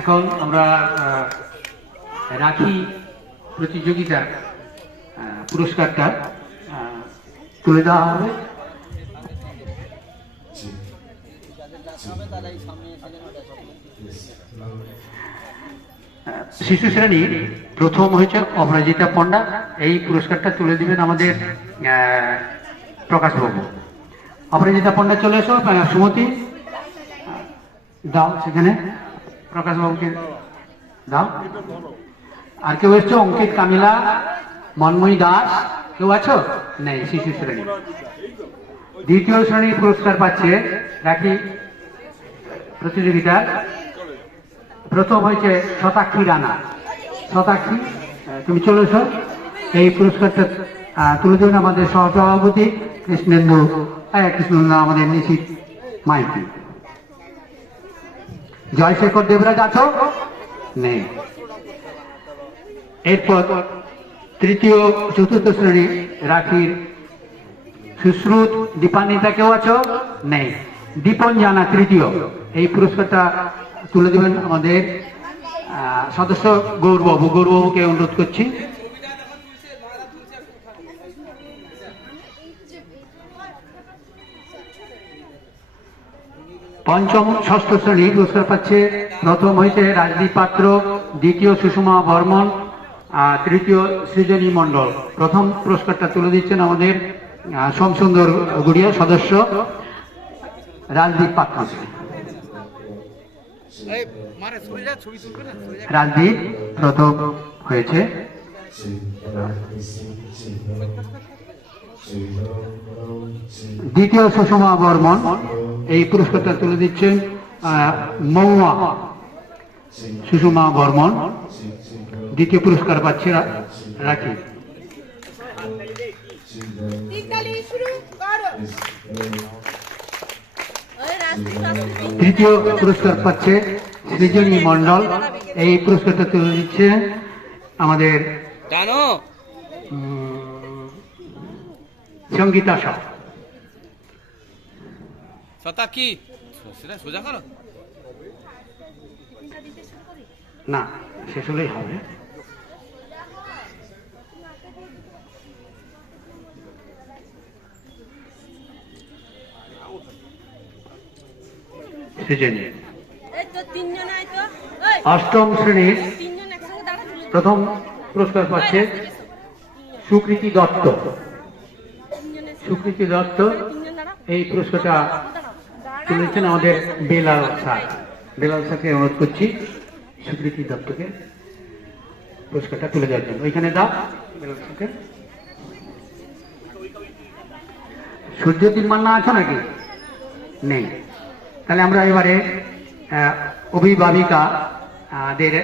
এখন আমরা রাখি প্রতিযোগিতার পুরস্কারটা তুলে দেওয়া হবে। শিশু শ্রেণী প্রথম হয়েছে অপরাজিতা পণ্ডা। এই পুরস্কারটা তুলে দিবেন আমাদের প্রকাশবাবু। অপরাজিতা পণ্ডা চলে এসো। সুমতি দাও সেখানে, প্রকাশবাবুকে দাও। আর কেউ এসছো? অঙ্কিত, কামিলা, মন্ময়ী দাস, কেউ আছো? নেই। শিশু শ্রেণী দ্বিতীয় শ্রেণীর পুরস্কার পাচ্ছে রাখি প্রতিযোগিতা। প্রথম হয়েছে শতাক্ষী রানা। শতাক্ষী তুমি চলে এসো। এই পুরস্কারটা তুলে দেবেন আমাদের সহসভাপতি কৃষ্ণেন্দু আমাদের নিশিত মাইতি। জয়শেখর দেবরাজ আছো? নেই। এরপর তৃতীয় চতুর্থ শ্রেণী রাখির সুশ্রুত দীপান্বিতা, কেউ আছো? নেই। দীপন জানা তৃতীয়। এই পুরস্কারটা তুলে দেবেন আমাদের সদস্য গৌরবাবু। গৌরবাবুকে অনুরোধ করছি। পঞ্চম ষষ্ঠ শ্রেণী পুরস্কার পাচ্ছে প্রথম হয়েছে রাজদীপ পাত্র, দ্বিতীয় সুষমা বর্মন, তৃতীয় সৃজনী মণ্ডল। প্রথম পুরস্কারটা তুলে দিচ্ছেন আমাদের সোমসুন্দর গুড়িয়া সদস্য রাজদীপ পাত্র। রাজদীপ প্রথম হয়েছে। দ্বিতীয় সুষমা বর্মন। এই পুরস্কারটা তুলে দিচ্ছেন মৌয়া সুষমা বর্মন। দ্বিতীয় পুরস্কার পাচ্ছে রাখি। তৃতীয় পুরস্কার পাচ্ছে সৃজনী মণ্ডল। এই পুরস্কারটা তুলে দিচ্ছে আমাদের সঙ্গীতা শাহ। না, শেষ হলেই হবে। অষ্টম শ্রেণীর প্রথম পুরস্কার পাচ্ছে সুকৃতি দত্ত। সুকৃতি দত্ত এই পুরস্কারটা তুলেছেন আমাদের বেলাল স্যার। বেলাল স্যারকে অনুরোধ করছি সুকৃতি দত্তকে পুরস্কারটা তুলে দেওয়ার জন্য। ওইখানে দাও বেলাল স্যারকে। সূর্যদীপ মান্না আছো নাকি? নেই। তাহলে আমরা এবারে অভিভাবিকাদের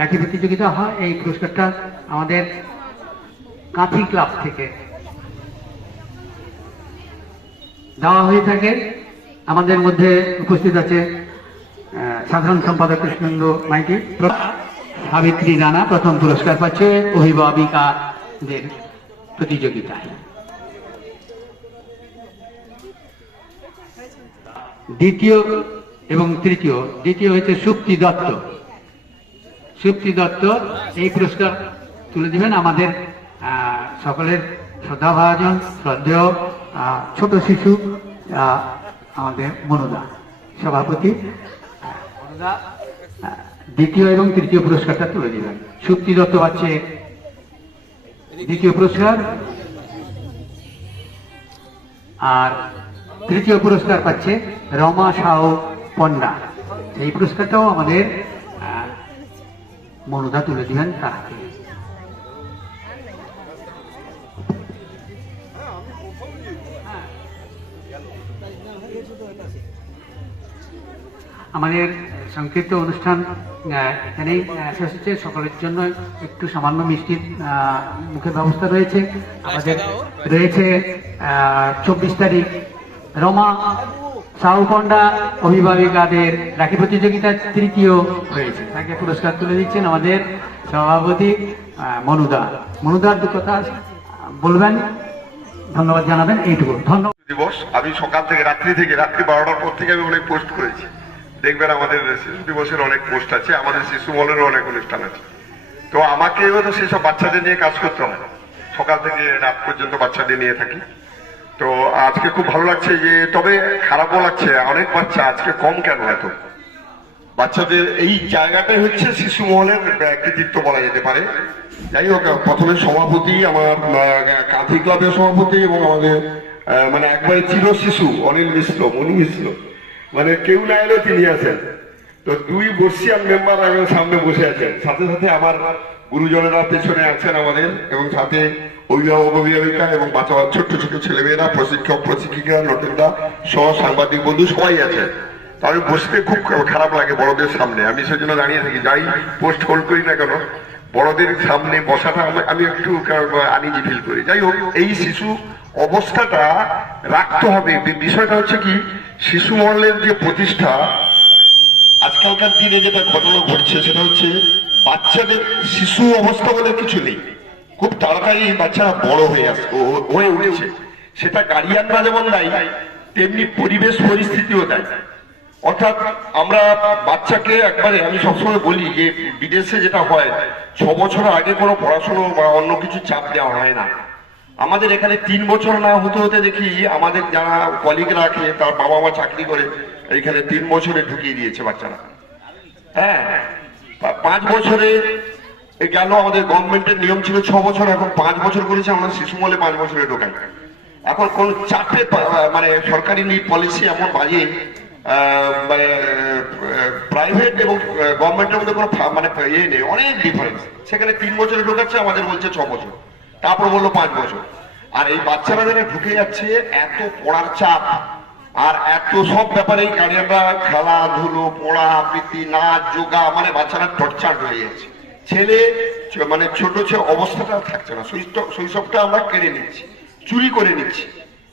রাখি প্রতিযোগিতা হয়। এই পুরস্কারটা আমাদের কাঁথি ক্লাব থেকে দেওয়া হয়ে থাকে। আমাদের মধ্যে উপস্থিত আছে সাধারণ সম্পাদক কৃষ্ণেন্দু মাইতি। সাবিত্রী রানা প্রথম পুরস্কার পাচ্ছে অভিভাবিকাদের প্রতিযোগিতায়। দ্বিতীয় এবং তৃতীয়। দ্বিতীয় হয়েছে সুপ্তি দত্ত। সুপ্তি দত্ত এই পুরস্কার তুলে দিবেন আমাদের সকলের শ্রদ্ধাভাজন শ্রদ্ধেয় ছোট শিশু আমাদের মনুদা সভাপতি। মনুদা দ্বিতীয় এবং তৃতীয় পুরস্কারটা তুলে দিবেন। সুপ্তি দত্ত পাচ্ছে দ্বিতীয় পুরস্কার, আর তৃতীয় পুরস্কার পাচ্ছে রমা সাউ পণ্ডা। এই পুরস্কারটাও আমাদের মনুদা তুলে দিবেন তার হাতে। আমাদের সংক্ষিপ্ত অনুষ্ঠান এখানেই শেষ হচ্ছে। সকলের জন্য একটু সামান্য মিষ্টির মুখের ব্যবস্থা রয়েছে। আমাদের রয়েছে 24 তারিখ রমা সাউ পণ্ডা অভিভাবিকাদের রাখি প্রতিযোগিতার তৃতীয় হয়েছে। তাকে পুরস্কার তুলে দিচ্ছেন আমাদের সভাপতি মনুদা। মনুদার দু কথা বলবেন, ধন্যবাদ জানাবেন, এইটুকু। ধন্যবাদ। দিবস আমি সকাল থেকে রাত্রি 12টার পর থেকে আমি অনেক পোস্ট করেছি দেখবেন আমাদের শিশু দিবসের অনেক পোস্ট আছে, আমাদের শিশু মহলেরও অনেক অনুষ্ঠান আছে। তো আমাকেও তো সেসব বাচ্চাদের নিয়ে কাজ করতে হয়, সকাল থেকে রাত পর্যন্ত বাচ্চাদের নিয়ে থাকি। তো আজকে খুব ভালো লাগছে, যে তবে খারাপও লাগছে, অনেক বাচ্চা আজকে কম কেন এত বাচ্চাদের। এই জায়গাটাই হচ্ছে শিশু মহলের কৃতিত্ব বলা যেতে পারে। যাই হোক, প্রথমে সভাপতি আমার কাঁথি ক্লাবের সভাপতি এবং আমাদের মানে একবারে চির শিশু অনিল মিশ্র, মনু মিশ্র, মানে কেউ না এলেও তিনি আছেন। তো দুই বর্ষিয়ান মেম্বার সামনে বসে আছেন, সাথে সাথে আমার গুরুজনেরা পেছনে আছেন আমাদের, এবং সাথে অভিভাবক অভিভাবিকা এবং বাচ্চা ছোট্ট ছোট ছেলেমেয়েরা, প্রশিক্ষক প্রশিক্ষিকা, নতুনরা সহ সাংবাদিক বন্ধু সবাই আছে। আমি বসতে খুব খারাপ লাগে বড়দের সামনে, আমি সেজন্য দাঁড়িয়ে থাকি, যাই পোস্ট হোল্ড করি না কেন, বড়দের সামনে বসাটা আমি একটু আনইজি ফিল করি। যাই হোক, এই শিশু অবস্থাটা রাখতে হবে। বিষয়টা হচ্ছে কি, শিশু মহলের যে প্রতিষ্ঠা, আজকালকার দিনে যেটা ঘটনা ঘটছে সেটা হচ্ছে বাচ্চাদের শিশু অবস্থা বলে কিছু নেই, খুব তাড়াতাড়ি বাচ্চারা বড় হয়ে উঠেছে। সেটা গার্ডিয়ানরা যেমন দায়ী, তেমনি পরিবেশ পরিস্থিতিও দেয়। অর্থাৎ আমরা বাচ্চাকে একবারে, আমি সবসময় বলি যে বিদেশে যেটা হয়, 6 বছর আগে কোনো পড়াশোনা বা অন্য কিছু চাপ দেওয়া হয় না। আমাদের এখানে 3 বছর না হতে হতে দেখি আমাদের যারা কলিগরা আছে, তার বাবা মা চাকরি করে, এইখানে 3 বছরে ঢুকিয়ে দিয়েছে বাচ্চারা। হ্যাঁ, 5 বছরে গেল। আমাদের গভর্নমেন্টের নিয়ম ছিল 6 বছর, এখন 5 বছর করেছে। আমরা শিশু মহলে 5 বছরে ঢোকাই। এখন কোন চাপে, মানে সরকারি পলিসি এমন বাজে, মানে প্রাইভেট এবং গভর্নমেন্টের মধ্যে কোনো মানে ইয়ে নেই, অনেক ডিফারেন্স। সেখানে 3 বছরে ঢোকাচ্ছে, আমাদের বলছে 6 বছর, তারপর বললো 5 বছর। আর এই বাচ্চারা যারা ঢুকে যাচ্ছে, এত পড়ার চাপ আর এত সব ব্যাপারেই গার্ডিয়ানরা, খেলাধুলো, পড়া আবৃত্তি, নাচ, যোগা, মানে বাচ্চারা টর্চার হয়ে যাচ্ছে। ছেলে মানে ছোট অবস্থাটা থাকছে না, শৈশবটা আমরা কেড়ে নিচ্ছি, চুরি করে নিচ্ছি,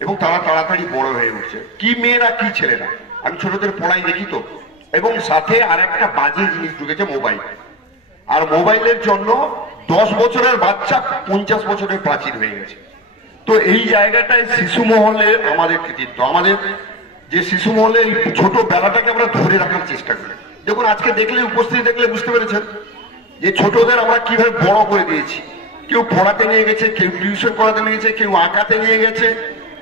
এবং তারা তাড়াতাড়ি বড় হয়ে উঠছে। কি মেয়েরা কি ছেলেরা, আমি ছোটদের পড়াই দেখি তো। এবং সাথে আর একটা বাজে জিনিস ঢুকেছে, মোবাইল। আর মোবাইলের জন্য 10 বছরের বাচ্চা 50 বছরের প্রাচীর হয়ে গেছে। তো এই জায়গাটায় শিশু মহলে আমাদের কৃতিত্ব। আমাদের যে শিশু মহলে এই ছোট বেলাটাকে আমরা ধরে রাখার চেষ্টা করি। দেখুন, আজকে দেখলে, উপস্থিতি দেখলে বুঝতে পেরেছেন যে ছোটদের আমরা কিভাবে বড় করে দিয়েছি। কেউ পড়াতে নিয়ে গেছে, কেউ টিউশন করাতে নিয়ে গেছে, কেউ আঁকাতে নিয়ে গেছে।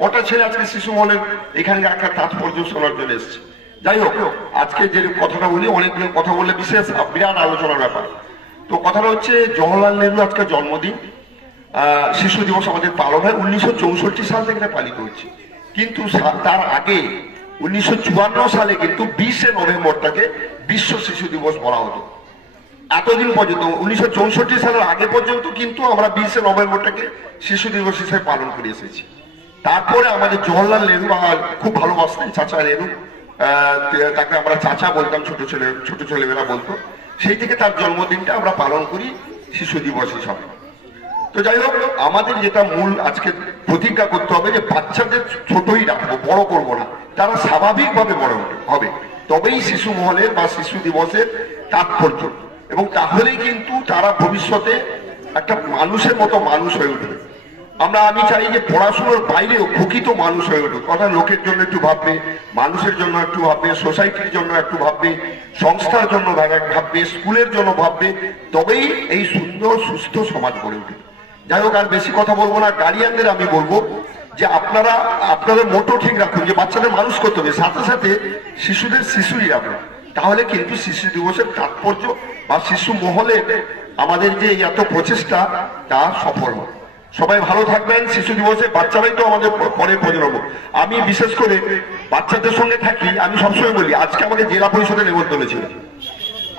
ওটা ছেলে আজকে শিশু মহলের এখানে একটা তাৎপর্য শোনার জন্য এসছে। যাই হোক, আজকে যে কথাটা বলি, অনেকগুলো কথা বললে বিশেষ বিরাট আলোচনার ব্যাপার। তো কথাটা হচ্ছে, জওহরলাল নেহরু আজকে জন্মদিন, শিশু দিবস আমাদের পালন হয় 1964 সাল থেকে পালিত হচ্ছে। কিন্তু তার আগে 1954 সালে কিন্তু 20শে নভেম্বরটাকে বিশ্ব শিশু দিবস বলা হতো। এতদিন পর্যন্ত 1964 সালের আগে পর্যন্ত কিন্তু আমরা 20শে নভেম্বরটাকে শিশু দিবস হিসেবে পালন করে এসেছি। তারপরে আমাদের জওহরলাল নেহরু খুব ভালোবাসতেন, চাচা নেহরু, তাকে আমরা চাচা বলতাম, ছোট ছেলেমেয়েরা বলতো। সেই থেকে তার জন্মদিনটা আমরা পালন করি শিশু দিবস হিসাবে। তো যাই হোক, আমাদের যেটা মূল আজকে প্রতিজ্ঞা করতে হবে যে বাচ্চাদের ছোটই রাখবো, বড় করবো না। তারা স্বাভাবিকভাবে বড় হবে, তবেই শিশু মহলের বা শিশু দিবসের তাৎপর্য। এবং তাহলেই কিন্তু তারা ভবিষ্যতে একটা মানুষের মতো মানুষ হয়ে উঠবে। আমি চাই যে পড়াশোনার বাইরেও প্রকৃত মানুষ হয়ে উঠুক। অর্থাৎ লোকের জন্য একটু ভাববে, মানুষের জন্য একটু ভাববে, সোসাইটির জন্য একটু ভাববে, সংস্থার জন্য ভাববে, স্কুলের জন্য ভাববে, তবেই এই সুন্দর সুস্থ সমাজ গড়ে উঠবে। যাই হোক, আর বেশি কথা বলবো না। গার্ডিয়ানদের আমি বলবো যে আপনারা আপনাদের মোটো ঠিক রাখুন, যে বাচ্চাদের মানুষ করতে হবে, সাথে সাথে শিশুদের শিশুই রাখুন। তাহলে কিন্তু শিশু দিবসের তাৎপর্য বা শিশু মহলে আমাদের যে এত প্রচেষ্টা, তা সফল হবে। সবাই ভালো থাকবেন। শিশু দিবসে বাচ্চারাই তো আমাদের পরের প্রজন্ম। আমি বিশেষ করে বাচ্চাদের সঙ্গে থাকি। আমি সবসময় বলি, আজকে আমাকে জেলা পরিষদে নেমন্তন্ন ছিল।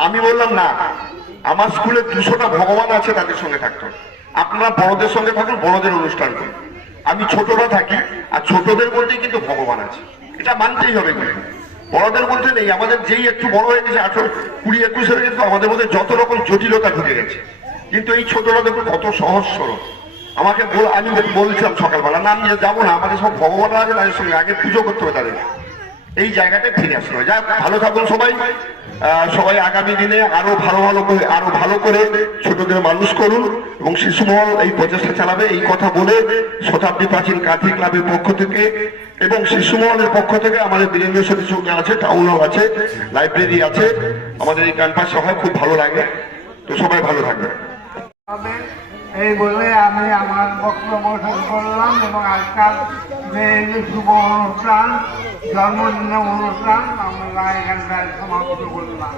আমি বললাম না, আমার স্কুলে 200টা ভগবান আছে, তাদের সঙ্গে থাকতে হবে। আপনারা বড়দের সঙ্গে থাকুন, বড়দের অনুষ্ঠান করুন। আমি ছোটরা থাকি, আর ছোটদের বলতেই কিন্তু ভগবান আছে, এটা মানতেই হবে। কিন্তু বড়দের বলতে নেই। আমাদের যেই একটু বড় হয়ে গেছে, 18, 20, 21 হয়ে গেছে, আমাদের মধ্যে যত রকম জটিলতা ঢুকে গেছে। কিন্তু এই ছোটরা দেখুন কত সহজ সরল। আমাকে আমি বলছিলাম সকালবেলা, না আমি যাবো না, আমাদের সব ভগবান আছে, তাদের সঙ্গে আগে পুজো করতে হবে তাদের। এই জায়গাটায় ফিরে আসতে হবে। যাই ভালো থাকুন সবাই। সবাই আগামী দিনে আরো ভালো করে ছোটদের মানুষ করুন, এবং শিশু মহল এই প্রচেষ্টা চালাবে। এই কথা বলে শতাব্দী প্রাচীন কাঁথি ক্লাবের পক্ষ থেকে এবং শিশু মহলের পক্ষ থেকে আমাদের বীরেন্দ্র সতী চৌক আছে, টাউন হল আছে, লাইব্রেরি আছে, আমাদের এই ক্যাম্পাসে হয়, খুব ভালো লাগে। তো সবাই ভালো থাকবে। এই বলে আমি আমার বক্তব্য শেষ করলাম এবং আজকাল যে শুভ অনুষ্ঠান, জন্মদিনের অনুষ্ঠান আমরা এখানটায় সমাপ্ত করলাম।